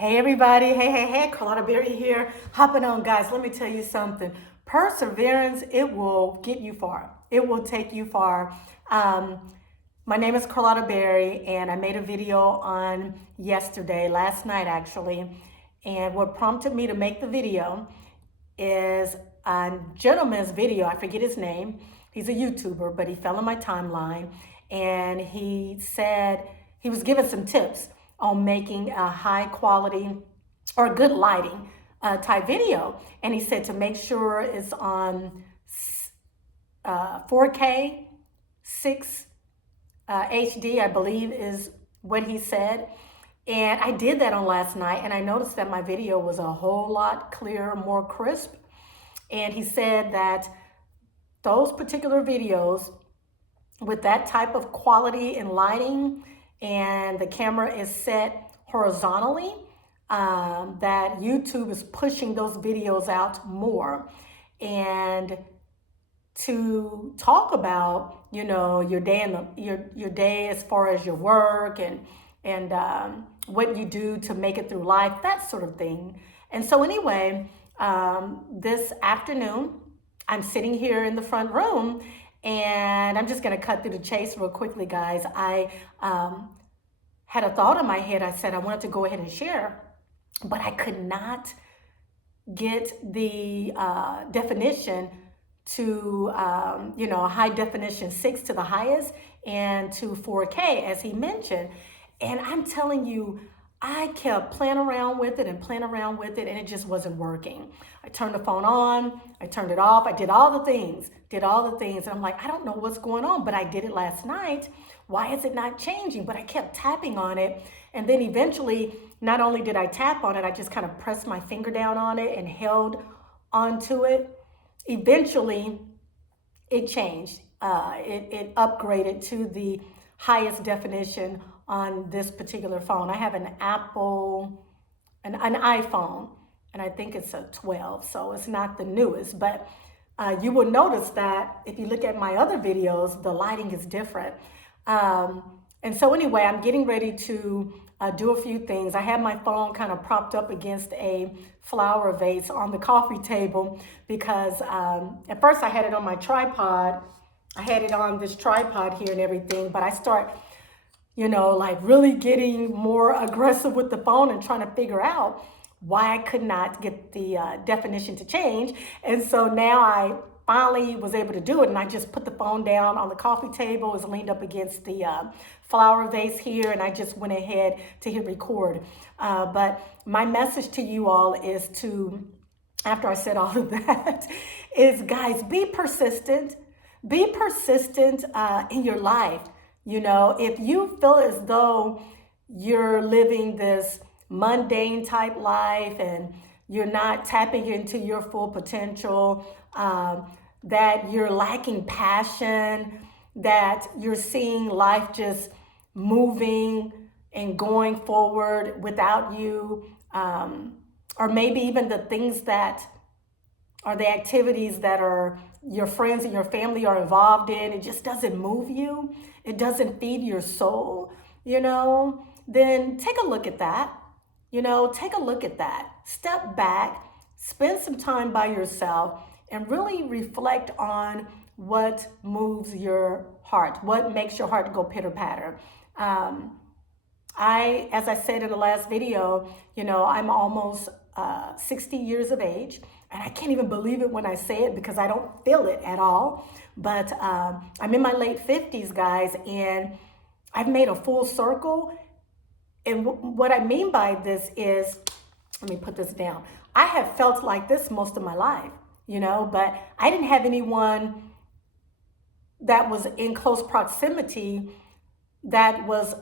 Hey everybody, hey, Carlotta Berry here. Hopping on, guys. Let me tell you something. Perseverance, it will get you far. It will take you far. My name is Carlotta Berry, and I made a video on last night actually. And what prompted me to make the video is a gentleman's video. I forget his name. He's a YouTuber, but he fell on my timeline, and he said he was given some tips on making a high quality or good lighting type video. And he said to make sure it's on 4K, 6 HD, I believe is what he said. And I did that on last night, and I noticed that my video was a whole lot clearer, more crisp. And he said that those particular videos with that type of quality and lighting, and the camera is set horizontally, that YouTube is pushing those videos out more. And to talk about, your day and your day as far as your work and what you do to make it through life, that sort of thing. And so anyway, this afternoon, I'm sitting here in the front room, and I'm just going to cut through the chase real quickly, guys. I had a thought in my head. I said I wanted to go ahead and share, but I could not get the definition to, a high definition, 6 to the highest, and to 4K, as he mentioned. And I'm telling you, I kept playing around with it, and it just wasn't working. I turned the phone on, I turned it off, I did all the things. And I'm like, I don't know what's going on, but I did it last night. Why is it not changing? But I kept tapping on it. And then eventually, not only did I tap on it, I just kind of pressed my finger down on it and held onto it. Eventually, it changed. It upgraded to the highest definition on this particular phone. I have an iPhone, and I think it's a 12, so it's not the newest, but you will notice that if you look at my other videos, the lighting is different. And so anyway, I'm getting ready to do a few things. I had my phone kind of propped up against a flower vase on the coffee table because at first I had it on my tripod. I had it on this tripod here and everything, but I start like really getting more aggressive with the phone and trying to figure out why I could not get the definition to change. And so now I finally was able to do it, and I just put the phone down on the coffee table. It was leaned up against the flower vase here, and I just went ahead to hit record. But my message to you all is to, after I said all of that, is guys, be persistent. Be persistent in your life. If you feel as though you're living this mundane type life and you're not tapping into your full potential, that you're lacking passion, that you're seeing life just moving and going forward without you, or maybe even the things that are the activities that are your friends and your family are involved in, it just doesn't move you, it doesn't feed your soul, then take a look at that. Take a look at that. Step back, spend some time by yourself, and really reflect on what moves your heart, what makes your heart go pitter-patter. As I said in the last video, I'm almost 60 years of age, and I can't even believe it when I say it because I don't feel it at all. But I'm in my late 50s, guys, and I've made a full circle. And what I mean by this is, let me put this down. I have felt like this most of my life, but I didn't have anyone that was in close proximity that was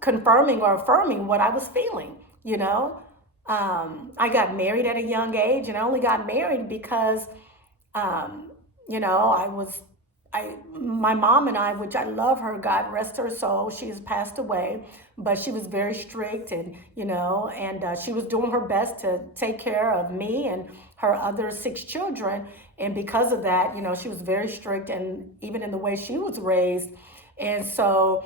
confirming or affirming what I was feeling, I got married at a young age, and I only got married because, my mom and I, which I love her, God rest her soul, she has passed away, but she was very strict, and, she was doing her best to take care of me and her other 6 children. And because of that, she was very strict, and even in the way she was raised. And so,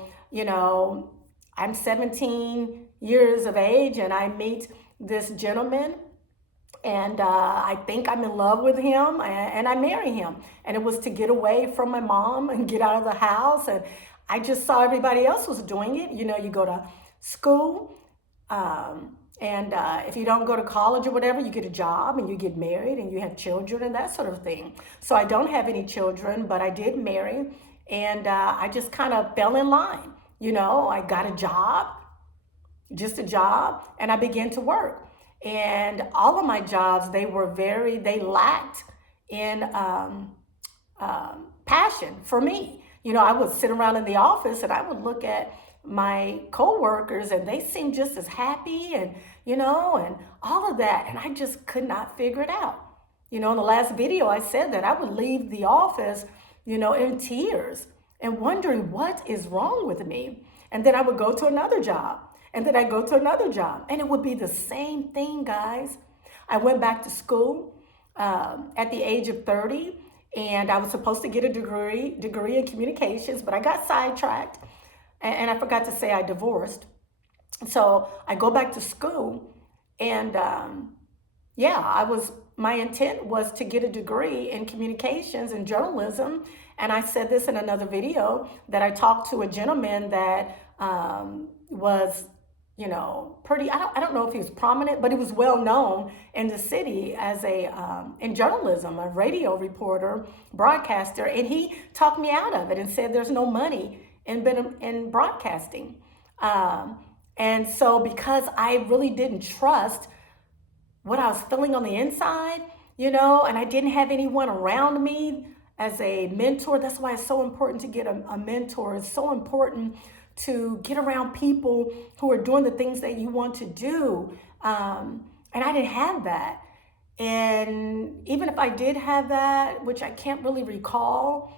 I'm 17 years of age, and I meet this gentleman, and I think I'm in love with him, and I marry him. And it was to get away from my mom and get out of the house. And I just saw everybody else was doing it. You know, you go to school, and if you don't go to college or whatever, you get a job and you get married and you have children and that sort of thing. So I don't have any children, but I did marry, and I just kind of fell in line. You know, I got a job, just a job, and I began to work. And all of my jobs, they lacked in passion for me. You know, I would sit around in the office and I would look at my coworkers and they seemed just as happy and, you know, and all of that. And I just could not figure it out. You know, in the last video, I said that I would leave the office, you know, in tears and wondering what is wrong with me. And then I would go to another job. And then I go to another job, and it would be the same thing, guys. I went back to school at the age of 30, and I was supposed to get a degree in communications, but I got sidetracked, and I forgot to say I divorced. So I go back to school, and my intent was to get a degree in communications and journalism. And I said this in another video, that I talked to a gentleman that was, you know, pretty, I don't know if he was prominent, but he was well known in the city as in journalism, a radio reporter, broadcaster. And he talked me out of it and said there's no money in broadcasting. And so because I really didn't trust what I was feeling on the inside, you know, and I didn't have anyone around me as a mentor. That's why it's so important to get a mentor. It's so important to get around people who are doing the things that you want to do. And I didn't have that. And even if I did have that, which I can't really recall,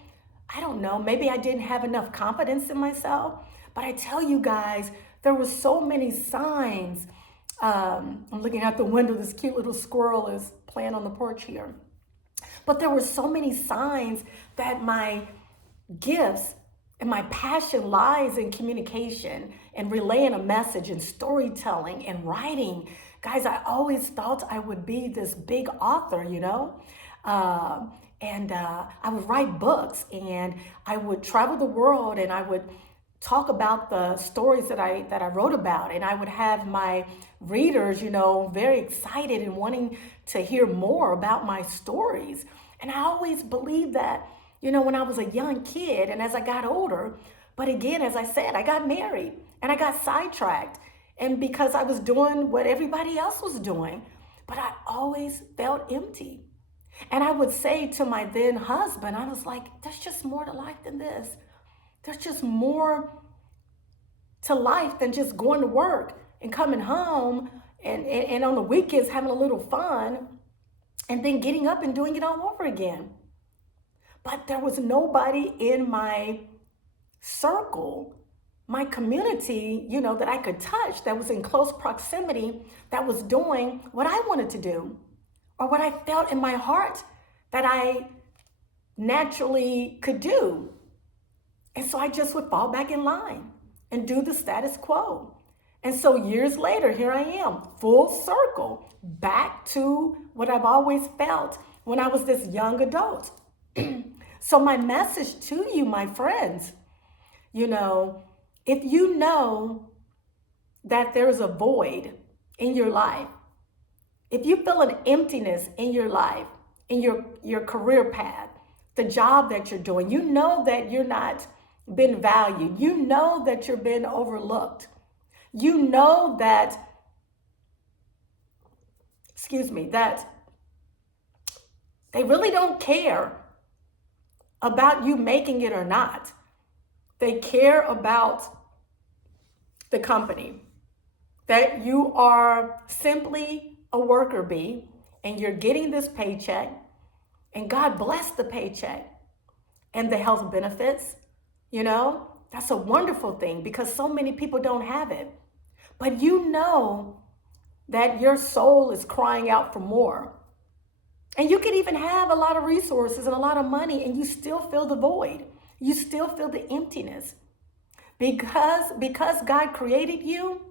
I don't know, maybe I didn't have enough confidence in myself. But I tell you guys, there were so many signs. I'm looking out the window, this cute little squirrel is playing on the porch here. But there were so many signs that my gifts and my passion lies in communication and relaying a message and storytelling and writing. Guys, I always thought I would be this big author, you know? And I would write books, and I would travel the world, and I would talk about the stories that I wrote about. And I would have my readers, you know, very excited and wanting to hear more about my stories. And I always believed that, you know, when I was a young kid and as I got older. But again, as I said, I got married and I got sidetracked, and because I was doing what everybody else was doing, but I always felt empty. And I would say to my then husband, I was like, there's just more to life than this. There's just more to life than just going to work and coming home and on the weekends having a little fun and then getting up and doing it all over again. But there was nobody in my circle, my community, you know, that I could touch, that was in close proximity, that was doing what I wanted to do or what I felt in my heart that I naturally could do. And so I just would fall back in line and do the status quo. And so years later, here I am, full circle, back to what I've always felt when I was this young adult. So my message to you, my friends, you know, if you know that there's a void in your life, if you feel an emptiness in your life, in your career path, the job that you're doing, you know that you're not been valued, you know that you're being overlooked, you know that, that they really don't care about you making it or not. They care about the company, that you are simply a worker bee and you're getting this paycheck, and God bless the paycheck and the health benefits. You know, that's a wonderful thing because so many people don't have it. But you know that your soul is crying out for more. And you could even have a lot of resources and a lot of money, and you still feel the void. You still feel the emptiness. Because God created you,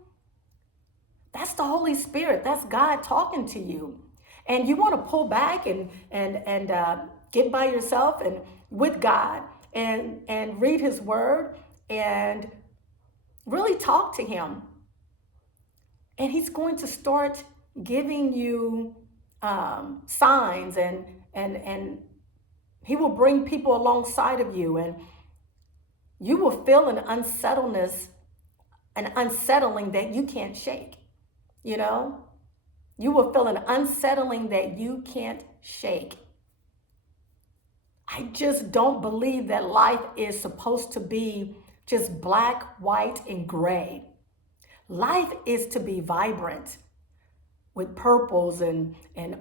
That's the Holy Spirit. That's God talking to you. And you want to pull back and get by yourself and with God and read his word and really talk to him. And he's going to start giving you signs, and he will bring people alongside of you, and you will feel an unsettledness, an unsettling that you can't shake. You know, you will feel an unsettling that you can't shake. I just don't believe that life is supposed to be just black, white, and gray. Life is to be vibrant with purples and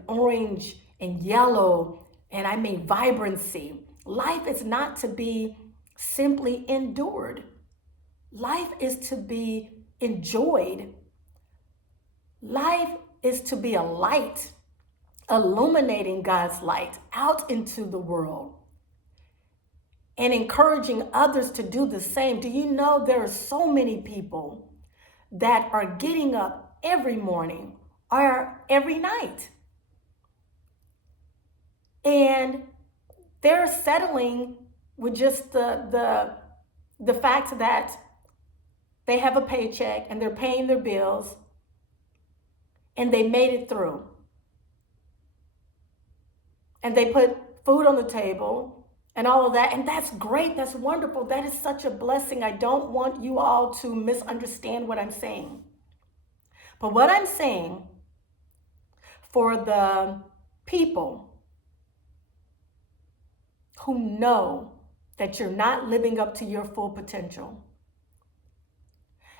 orange and yellow, and I mean vibrancy. Life is not to be simply endured. Life is to be enjoyed. Life is to be a light, illuminating God's light out into the world and encouraging others to do the same. Do you know there are so many people that are getting up every morning or every night, and they're settling with just the fact that they have a paycheck and they're paying their bills and they made it through. And they put food on the table and all of that. And that's great. That's wonderful. That is such a blessing. I don't want you all to misunderstand what I'm saying. But what I'm saying, for the people who know that you're not living up to your full potential,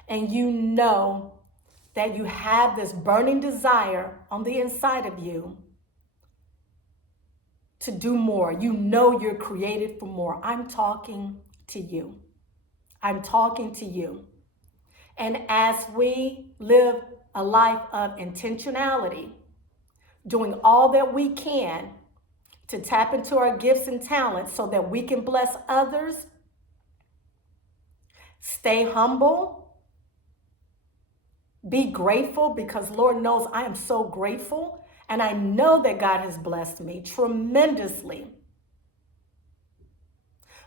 and you know that you have this burning desire on the inside of you to do more. You know you're created for more. I'm talking to you. I'm talking to you. And as we live a life of intentionality, doing all that we can to tap into our gifts and talents so that we can bless others, stay humble, be grateful, because Lord knows I am so grateful, and I know that God has blessed me tremendously.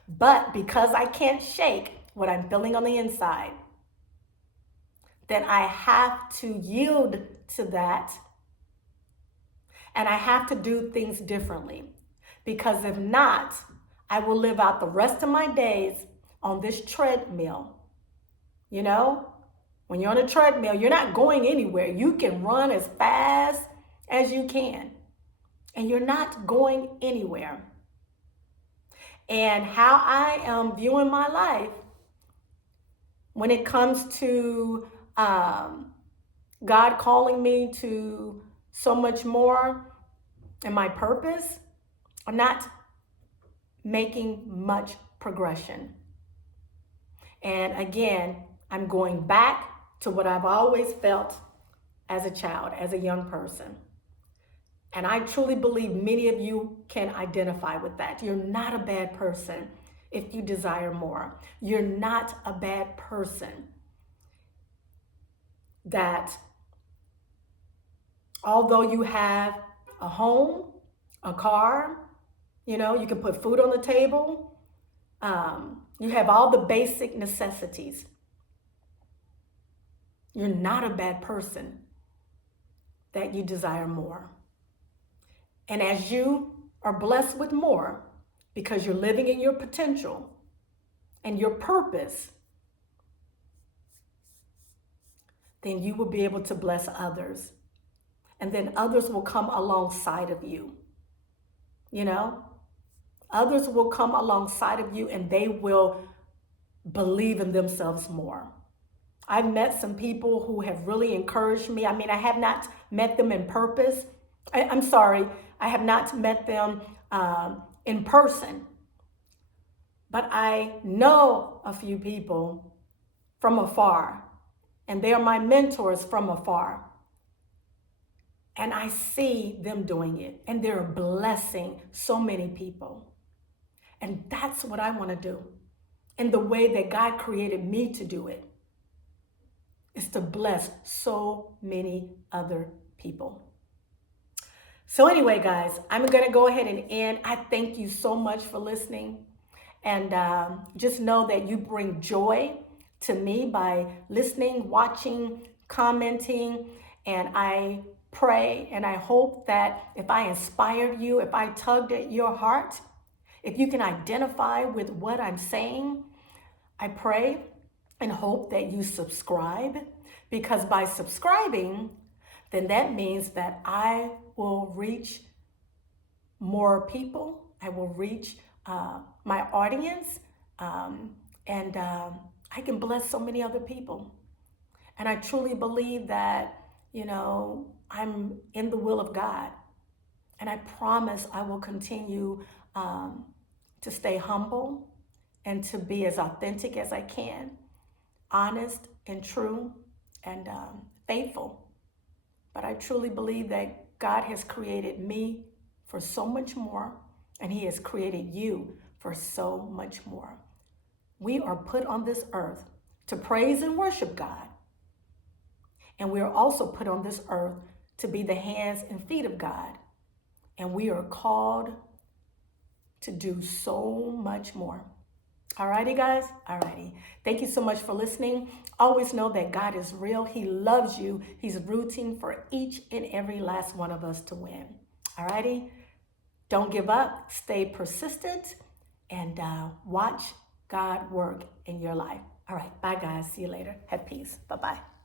But because I can't shake what I'm feeling on the inside, then I have to yield to that, and I have to do things differently. Because if not, I will live out the rest of my days on this treadmill. You know, when you're on a treadmill, you're not going anywhere. You can run as fast as you can, and you're not going anywhere. And how I am viewing my life when it comes to God calling me to so much more and my purpose, I'm not making much progression. And again, I'm going back to what I've always felt as a child, as a young person. And I truly believe many of you can identify with that. You're not a bad person if you desire more. You're not a bad person that, although you have a home, a car, you know, you can put food on the table, you have all the basic necessities. You're not a bad person that you desire more. And as you are blessed with more, because you're living in your potential and your purpose, then you will be able to bless others. And then others will come alongside of you. You know, others will come alongside of you, and they will believe in themselves more. I've met some people who have really encouraged me. I mean, I have not met them in purpose. I'm sorry, I have not met them in person. But I know a few people from afar, and they are my mentors from afar. And I see them doing it, and they're blessing so many people. And that's what I want to do in the way that God created me to do it. is to bless so many other people. So anyway, guys, I'm going to go ahead and end. I thank you so much for listening. And just know that you bring joy to me by listening, watching, commenting. And I pray and I hope that if I inspired you, if I tugged at your heart, if you can identify with what I'm saying, I pray and hope that you subscribe, because by subscribing, then that means that I will reach more people. I will reach my audience, and I can bless so many other people. And I truly believe that, I'm in the will of God. And I promise I will continue to stay humble and to be as authentic as I can, honest and true and faithful. But I truly believe that God has created me for so much more, and He has created you for so much more. We are put on this earth to praise and worship God. And we are also put on this earth to be the hands and feet of God. And we are called to do so much more. Alrighty, guys? Alrighty. Thank you so much for listening. Always know that God is real. He loves you. He's rooting for each and every last one of us to win. Alrighty? Don't give up. Stay persistent and watch God work in your life. All right. Bye, guys. See you later. Have peace. Bye-bye.